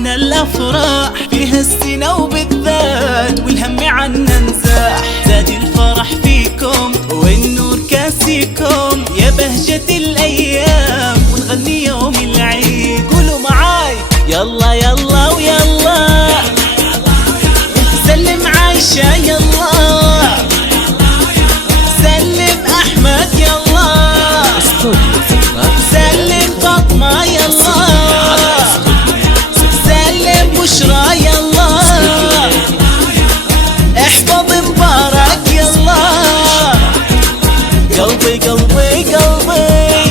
السنة الأفراح فيها السنة وبالذات والهم عنا نزاح. زاد الفرح فيكم والنور كاسيكم يا بهجة الأيام ونغني يوم العيد. قولوا معاي يلا يلا ويلا سلم عايشة يلا سلم أحمد يلا سلم فاطمة يلا سلم بشرى يلا احفظ مبارك يلا. قلبي قلبي قلبي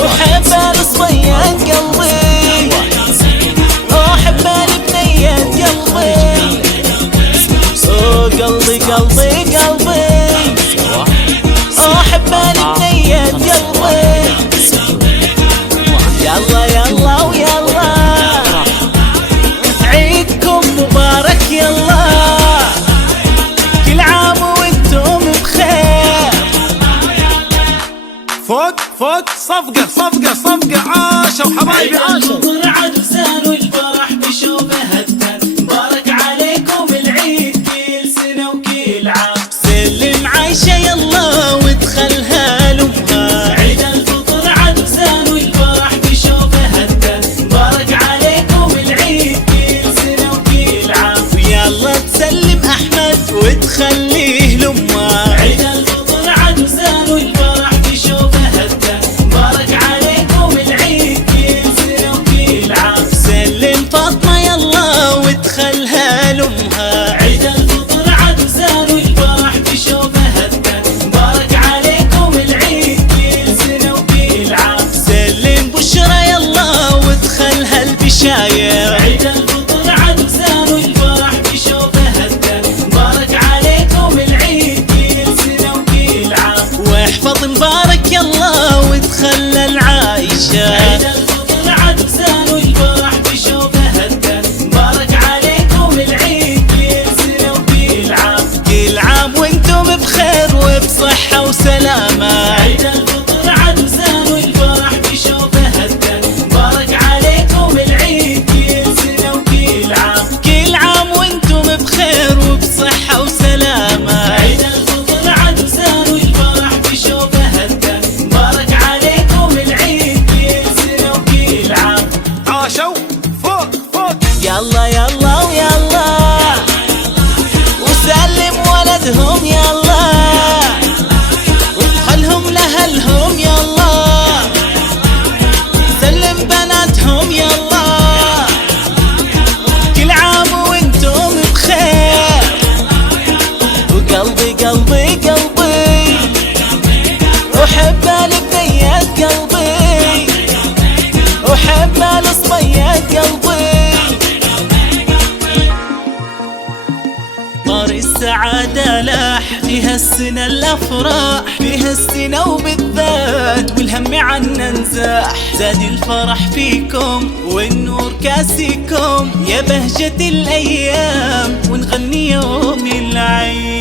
وحب الصبيان قلبي وحب البنيات قلبي قلبي قلبي قلبي احب البنيات قلبي. يلا يلا ويلا عيدكم مبارك يلا كل عام وانتم بخير. فوق فوق صفقة صفقة صفقة عاشوا حبايبي عاشوا. طلعت وزان والفرح بشوفه هتان مبارك عليكم العيد كل سنة وكل عام. سلم عايشة يلا وادخلها لأمها. عيد الفطر عاد وزان والفرح بشوفه هتان مبارك عليكم العيد كل سنة وكل عام. ويلا تسلم أحمد وتخليه لأمها. عيد الفطر عاد وزان والفرح بشوفه هتان مبارك عليكم العيد كل سنة وكل عام. سلم فاطمة يلا وادخلها لأمها. عيد الفطر عاد وزان والفرح بشوفه هتان مبارك عليكم العيد كل سنة وكل عام. سلم بشرى يلا وادخلها البشاير. عيد الفطر عاد وزان والفرح بشوفه هتان مبارك عليكم العيد كل سنة وكل عام. واحفظ مبارك يلا وادخل العايشة. عيد الفطر عاد وزان والفرح بشوفه هتان مبارك عليكم العيد كل سنة وكل عام. كل عام وانتم بخير وبصحة وسلامة. عيد الفطر عاد وزان والفرح بشوفه هتان مبارك عليكم العيد كل سنة وكل عام. كل عام وانتم بخير وبصحة وسلامة. عيد الفطر عاد وزان والفرح بشوفه هتان مبارك عليكم العيد كل سنة وكل عام. عاشوا فوق فوق. يلا يلا ويلا وسلم ولدهم يلا وادخلهم لأهلهم يلا سلم بناتهم يلا كل عام وانتم بخير. وقلبي قلبي قلبي وحب البنيات قلبي وحب الصبيات قلبي. طار السعادة لاح فيها السنة الأفراح فيها السنة وبالذات والهم عنا نزاح. زاد الفرح فيكم والنور كاسيكم يا بهجة الأيام ونغني يوم العيد.